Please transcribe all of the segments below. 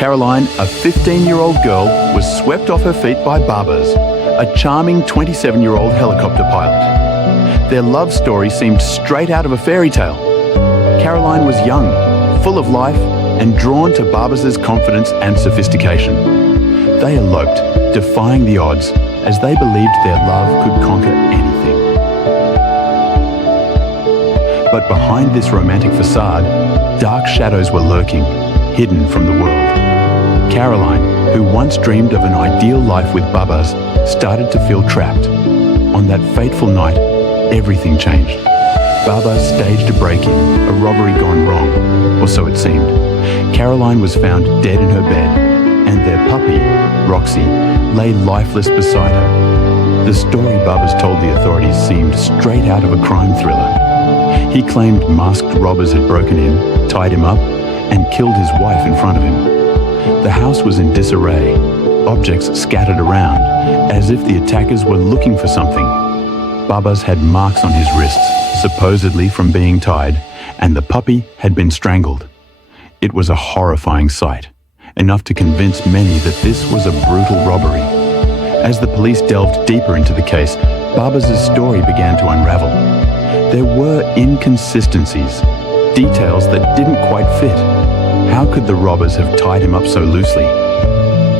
Caroline, a 15-year-old girl, was swept off her feet by Babis, a charming 27-year-old helicopter pilot. Their love story seemed straight out of a fairy tale. Caroline was young, full of life, and drawn to Babis's confidence and sophistication. They eloped, defying the odds, as they believed their love could conquer anything. But behind this romantic facade, dark shadows were lurking, hidden from the world. Caroline, who once dreamed of an ideal life with Babis, started to feel trapped. On that fateful night, everything changed. Babis staged a break-in, a robbery gone wrong, or so it seemed. Caroline was found dead in her bed, and their puppy, Roxy, lay lifeless beside her. The story Babis told the authorities seemed straight out of a crime thriller. He claimed masked robbers had broken in, tied him up, and killed his wife in front of him. The house was in disarray, objects scattered around, as if the attackers were looking for something. Babis had marks on his wrists, supposedly from being tied, and the puppy had been strangled. It was a horrifying sight, enough to convince many that this was a brutal robbery. As the police delved deeper into the case, Babis's story began to unravel. There were inconsistencies, details that didn't quite fit. How could the robbers have tied him up so loosely?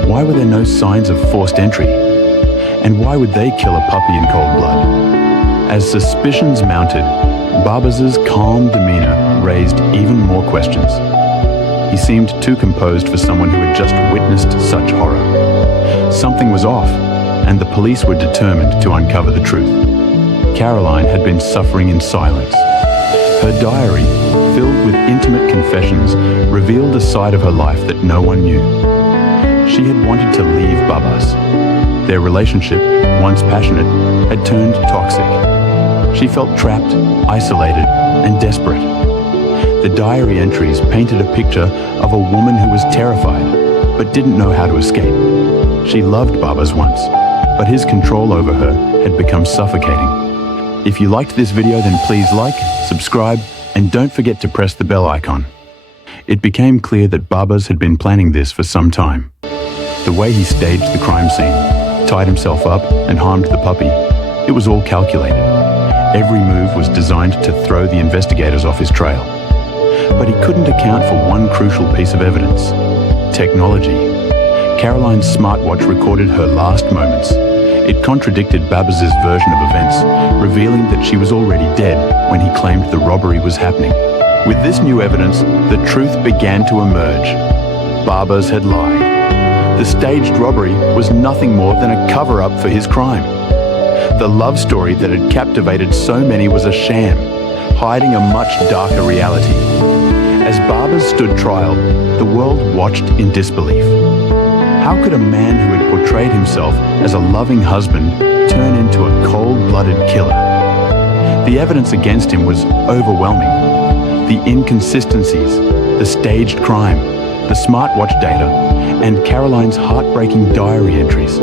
Why were there no signs of forced entry? And why would they kill a puppy in cold blood? As suspicions mounted, Babis's calm demeanor raised even more questions. He seemed too composed for someone who had just witnessed such horror. Something was off, and the police were determined to uncover the truth. Caroline had been suffering in silence. Her diary, filled with intimate confessions, revealed a side of her life that no one knew. She had wanted to leave Babis. Their relationship, once passionate, had turned toxic. She felt trapped, isolated, and desperate. The diary entries painted a picture of a woman who was terrified, but didn't know how to escape. She loved Babis once, but his control over her had become suffocating. If you liked this video, then please like, subscribe, and don't forget to press the bell icon. It became clear that Babis had been planning this for some time. The way he staged the crime scene, tied himself up, and harmed the puppy, it was all calculated. Every move was designed to throw the investigators off his trail. But he couldn't account for one crucial piece of evidence: technology. Caroline's smartwatch recorded her last moments. It contradicted Babis's version of events, revealing that she was already dead when he claimed the robbery was happening. With this new evidence, the truth began to emerge. Babis had lied. The staged robbery was nothing more than a cover-up for his crime. The love story that had captivated so many was a sham, hiding a much darker reality. As Babis stood trial, the world watched in disbelief. How could a man who had portrayed himself as a loving husband turn into a cold-blooded killer? The evidence against him was overwhelming. The inconsistencies, the staged crime, the smartwatch data, and Caroline's heartbreaking diary entries.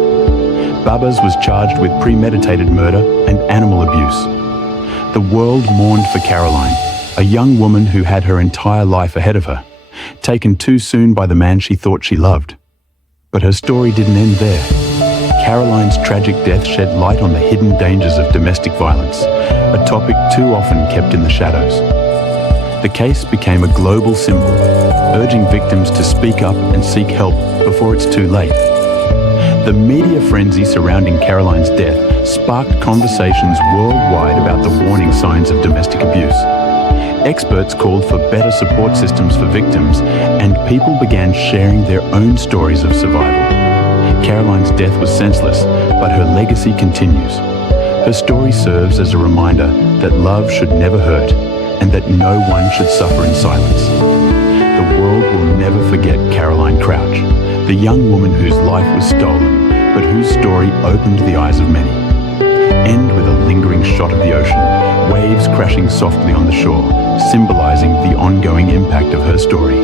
Babis was charged with premeditated murder and animal abuse. The world mourned for Caroline, a young woman who had her entire life ahead of her, taken too soon by the man she thought she loved. But her story didn't end there. Caroline's tragic death shed light on the hidden dangers of domestic violence, a topic too often kept in the shadows. The case became a global symbol, urging victims to speak up and seek help before it's too late. The media frenzy surrounding Caroline's death sparked conversations worldwide about the warning signs of domestic abuse. Experts called for better support systems for victims, and people began sharing their own stories of survival. Caroline's death was senseless, but her legacy continues. Her story serves as a reminder that love should never hurt, and that no one should suffer in silence. The world will never forget Caroline Crouch, the young woman whose life was stolen, but whose story opened the eyes of many. End with a lingering shot of the ocean, waves crashing softly on the shore, symbolizing the ongoing impact of her story.